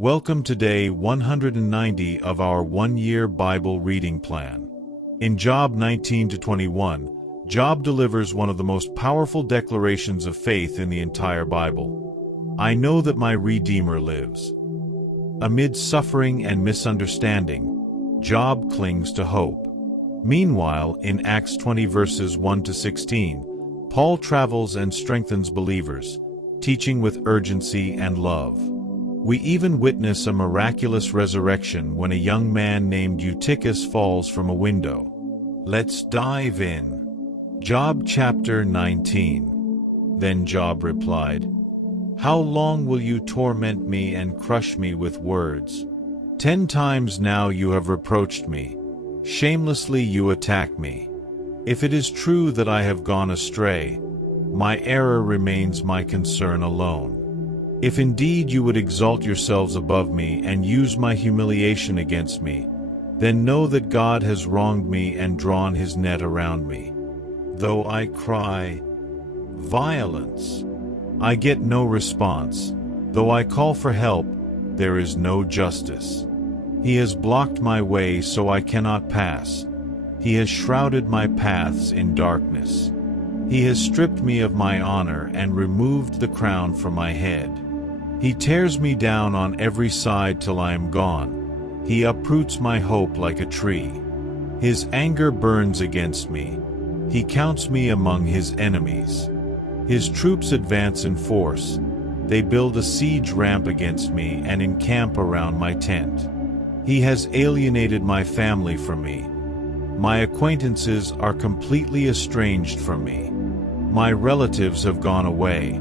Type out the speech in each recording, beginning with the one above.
Welcome to day 190 of our one-year Bible reading plan. In Job 19-21, Job delivers one of the most powerful declarations of faith in the entire Bible. I know that my Redeemer lives. Amid suffering and misunderstanding, Job clings to hope. Meanwhile, in Acts 20 verses 1-16, Paul travels and strengthens believers, teaching with urgency and love. We even witness a miraculous resurrection when a young man named Eutychus falls from a window. Let's dive in. Job chapter 19. Then Job replied, "How long will you torment me and crush me with words? 10 times now you have reproached me. Shamelessly you attack me. If it is true that I have gone astray, my error remains my concern alone. If indeed you would exalt yourselves above me and use my humiliation against me, then know that God has wronged me and drawn his net around me. Though I cry, 'Violence!' I get no response. Though I call for help, there is no justice. He has blocked my way so I cannot pass. He has shrouded my paths in darkness. He has stripped me of my honor and removed the crown from my head. He tears me down on every side till I am gone. He uproots my hope like a tree. His anger burns against me. He counts me among his enemies. His troops advance in force. They build a siege ramp against me and encamp around my tent. He has alienated my family from me. My acquaintances are completely estranged from me. My relatives have gone away.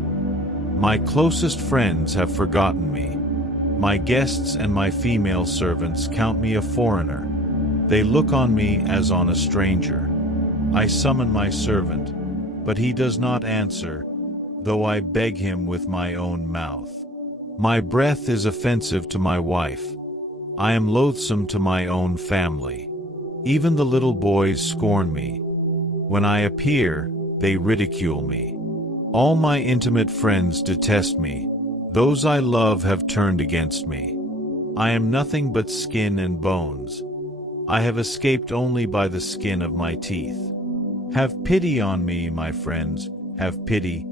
My closest friends have forgotten me. My guests and my female servants count me a foreigner. They look on me as on a stranger. I summon my servant, but he does not answer, though I beg him with my own mouth. My breath is offensive to my wife. I am loathsome to my own family. Even the little boys scorn me. When I appear, they ridicule me. All my intimate friends detest me. Those I love have turned against me. I am nothing but skin and bones. I have escaped only by the skin of my teeth. Have pity on me, my friends, have pity,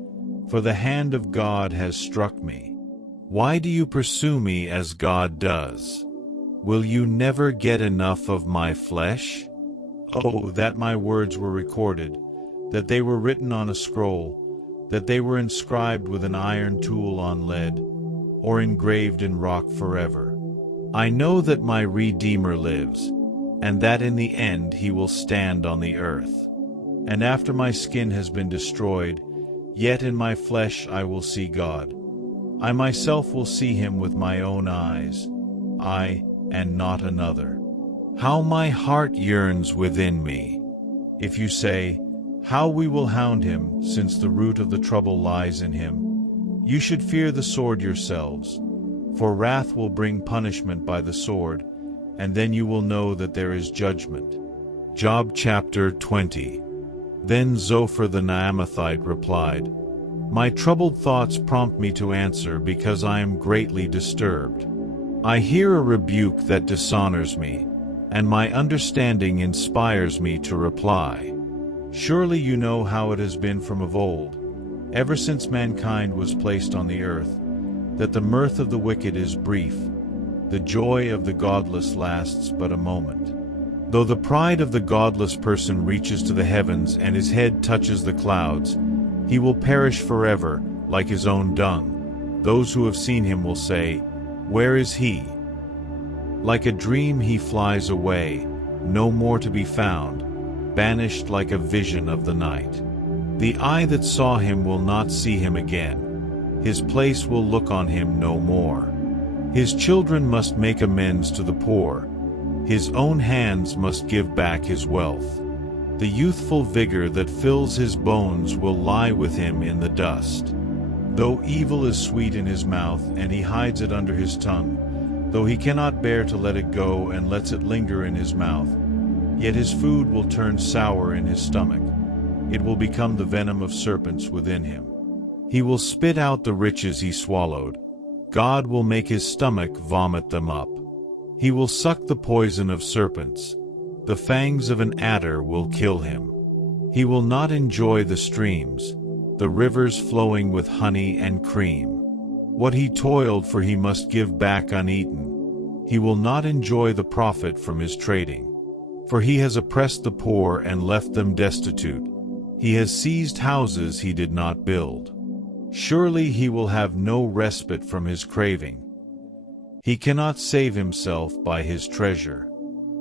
for the hand of God has struck me. Why do you pursue me as God does? Will you never get enough of my flesh? Oh, that my words were recorded, that they were written on a scroll, that they were inscribed with an iron tool on lead, or engraved in rock forever. I know that my Redeemer lives, and that in the end he will stand on the earth. And after my skin has been destroyed, yet in my flesh I will see God. I myself will see him with my own eyes, I and not another. How my heart yearns within me! If you say, 'How we will hound him, since the root of the trouble lies in him,' you should fear the sword yourselves, for wrath will bring punishment by the sword, and then you will know that there is judgment." Job chapter 20. Then Zophar the Naamathite replied, "My troubled thoughts prompt me to answer because I am greatly disturbed. I hear a rebuke that dishonors me, and my understanding inspires me to reply. Surely you know how it has been from of old, ever since mankind was placed on the earth, that the mirth of the wicked is brief, the joy of the godless lasts but a moment. Though the pride of the godless person reaches to the heavens and his head touches the clouds, he will perish forever, like his own dung. Those who have seen him will say, 'Where is he?' Like a dream he flies away, no more to be found, banished like a vision of the night. The eye that saw him will not see him again. His place will look on him no more. His children must make amends to the poor. His own hands must give back his wealth. The youthful vigor that fills his bones will lie with him in the dust. Though evil is sweet in his mouth and he hides it under his tongue, though he cannot bear to let it go and lets it linger in his mouth, yet his food will turn sour in his stomach. It will become the venom of serpents within him. He will spit out the riches he swallowed. God will make his stomach vomit them up. He will suck the poison of serpents. The fangs of an adder will kill him. He will not enjoy the streams, the rivers flowing with honey and cream. What he toiled for he must give back uneaten. He will not enjoy the profit from his trading. For he has oppressed the poor and left them destitute. He has seized houses he did not build. Surely he will have no respite from his craving. He cannot save himself by his treasure.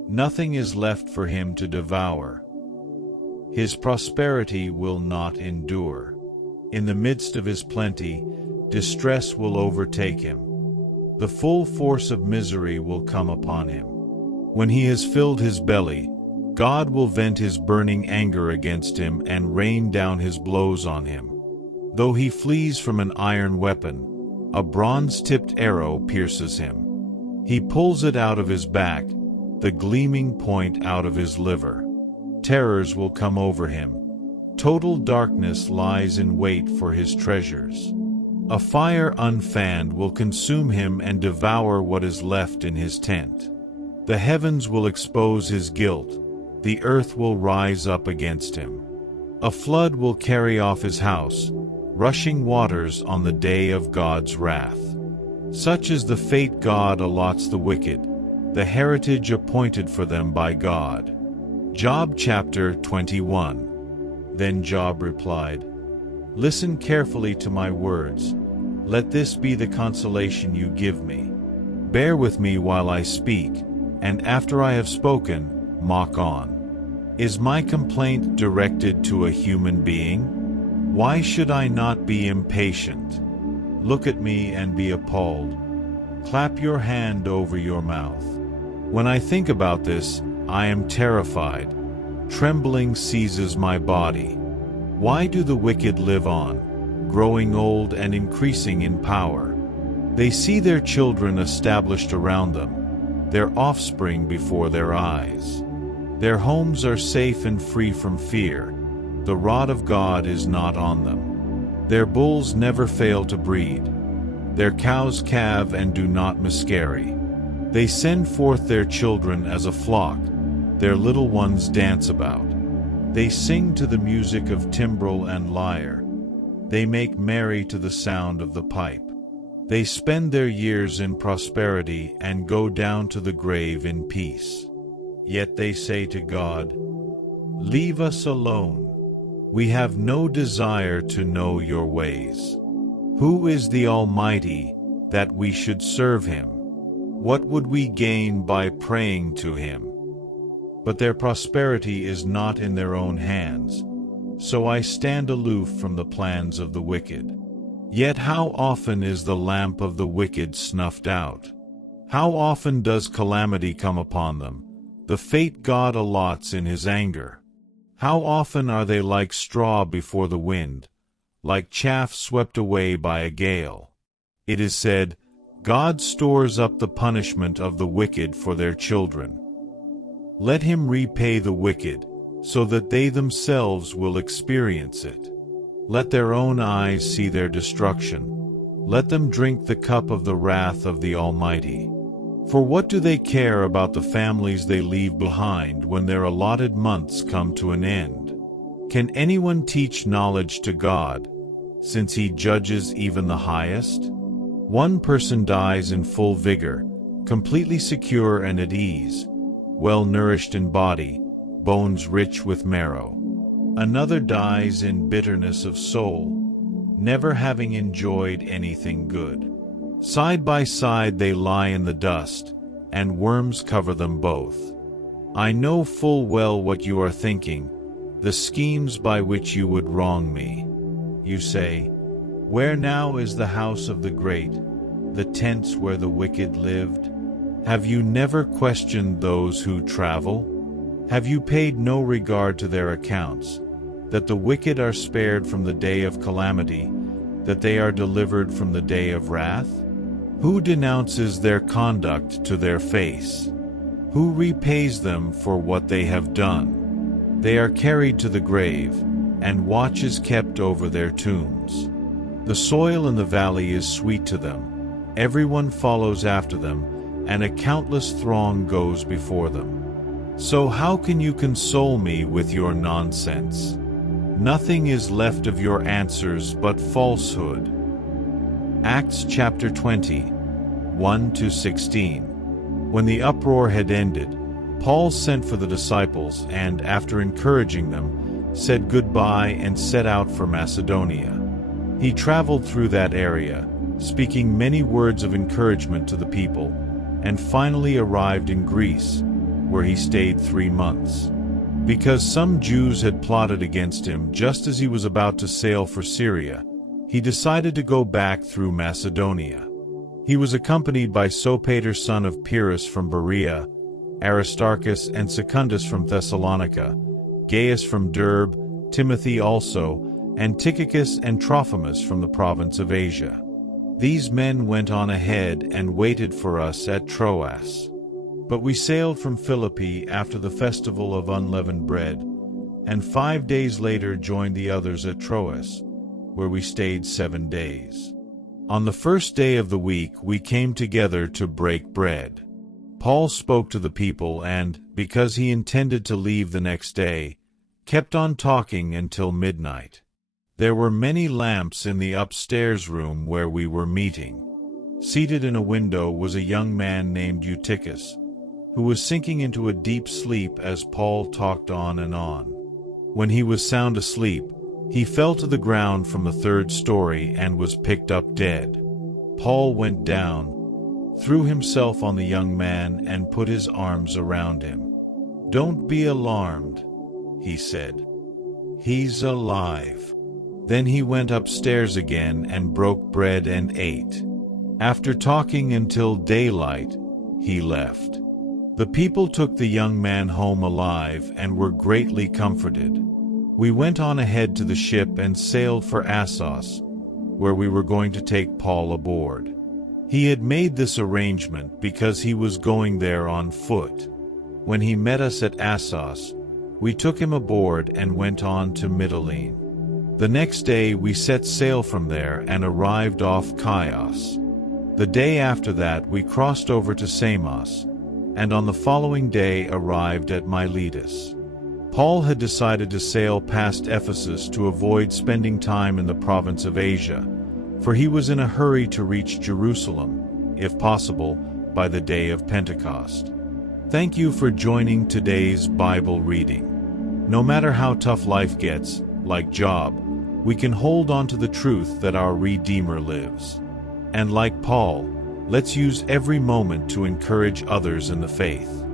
Nothing is left for him to devour. His prosperity will not endure. In the midst of his plenty, distress will overtake him. The full force of misery will come upon him. When he has filled his belly, God will vent his burning anger against him and rain down his blows on him. Though he flees from an iron weapon, a bronze-tipped arrow pierces him. He pulls it out of his back, the gleaming point out of his liver. Terrors will come over him. Total darkness lies in wait for his treasures. A fire unfanned will consume him and devour what is left in his tent. The heavens will expose his guilt. The earth will rise up against him. A flood will carry off his house, rushing waters on the day of God's wrath. Such is the fate God allots the wicked, the heritage appointed for them by God. Job chapter 21. Then Job replied, "Listen carefully to my words. Let this be the consolation you give me. Bear with me while I speak, and after I have spoken, mock on. Is my complaint directed to a human being? Why should I not be impatient? Look at me and be appalled. Clap your hand over your mouth. When I think about this, I am terrified. Trembling seizes my body. Why do the wicked live on, growing old and increasing in power? They see their children established around them, their offspring before their eyes. Their homes are safe and free from fear. The rod of God is not on them. Their bulls never fail to breed. Their cows calve and do not miscarry. They send forth their children as a flock. Their little ones dance about. They sing to the music of timbrel and lyre. They make merry to the sound of the pipe. They spend their years in prosperity and go down to the grave in peace. Yet they say to God, "Leave us alone. We have no desire to know your ways. Who is the Almighty, that we should serve him? What would we gain by praying to him?" But their prosperity is not in their own hands, so I stand aloof from the plans of the wicked. Yet how often is the lamp of the wicked snuffed out? How often does calamity come upon them, the fate God allots in his anger? How often are they like straw before the wind, like chaff swept away by a gale? It is said, God stores up the punishment of the wicked for their children. Let him repay the wicked, so that they themselves will experience it. Let their own eyes see their destruction. Let them drink the cup of the wrath of the Almighty. For what do they care about the families they leave behind when their allotted months come to an end? Can anyone teach knowledge to God, since he judges even the highest? One person dies in full vigor, completely secure and at ease, well-nourished in body, bones rich with marrow. Another dies in bitterness of soul, never having enjoyed anything good. Side by side they lie in the dust, and worms cover them both. I know full well what you are thinking, the schemes by which you would wrong me. You say, "Where now is the house of the great, the tents where the wicked lived?" Have you never questioned those who travel? Have you paid no regard to their accounts, that the wicked are spared from the day of calamity, that they are delivered from the day of wrath? Who denounces their conduct to their face? Who repays them for what they have done? They are carried to the grave, and watch is kept over their tombs. The soil in the valley is sweet to them. Everyone follows after them, and a countless throng goes before them. So how can you console me with your nonsense? Nothing is left of your answers but falsehood. Acts chapter 20, 1-16. When the uproar had ended, Paul sent for the disciples and, after encouraging them, said goodbye and set out for Macedonia. He traveled through that area, speaking many words of encouragement to the people, and finally arrived in Greece, where he stayed 3 months. Because some Jews had plotted against him just as he was about to sail for Syria, he decided to go back through Macedonia. He was accompanied by Sopater son of Pyrrhus from Berea, Aristarchus and Secundus from Thessalonica, Gaius from Derbe, Timothy also, and Eutychus and Trophimus from the province of Asia. These men went on ahead and waited for us at Troas. But we sailed from Philippi after the festival of unleavened bread, and 5 days later joined the others at Troas, where we stayed 7 days. On the first day of the week we came together to break bread. Paul spoke to the people and, because he intended to leave the next day, kept on talking until midnight. There were many lamps in the upstairs room where we were meeting. Seated in a window was a young man named Eutychus, who was sinking into a deep sleep as Paul talked on and on. When he was sound asleep, he fell to the ground from the 3rd story and was picked up dead. Paul went down, threw himself on the young man and put his arms around him. "Don't be alarmed," he said. "He's alive." Then he went upstairs again and broke bread and ate. After talking until daylight, he left. The people took the young man home alive and were greatly comforted. We went on ahead to the ship and sailed for Assos, where we were going to take Paul aboard. He had made this arrangement because he was going there on foot. When he met us at Assos, we took him aboard and went on to Mytilene. The next day we set sail from there and arrived off Chios. The day after that we crossed over to Samos, and on the following day arrived at Miletus. Paul had decided to sail past Ephesus to avoid spending time in the province of Asia, for he was in a hurry to reach Jerusalem, if possible, by the day of Pentecost. Thank you for joining today's Bible reading. No matter how tough life gets, like Job, we can hold on to the truth that our Redeemer lives. And like Paul, let's use every moment to encourage others in the faith.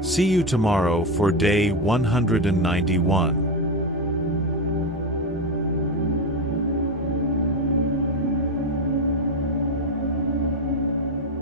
See you tomorrow for day 191.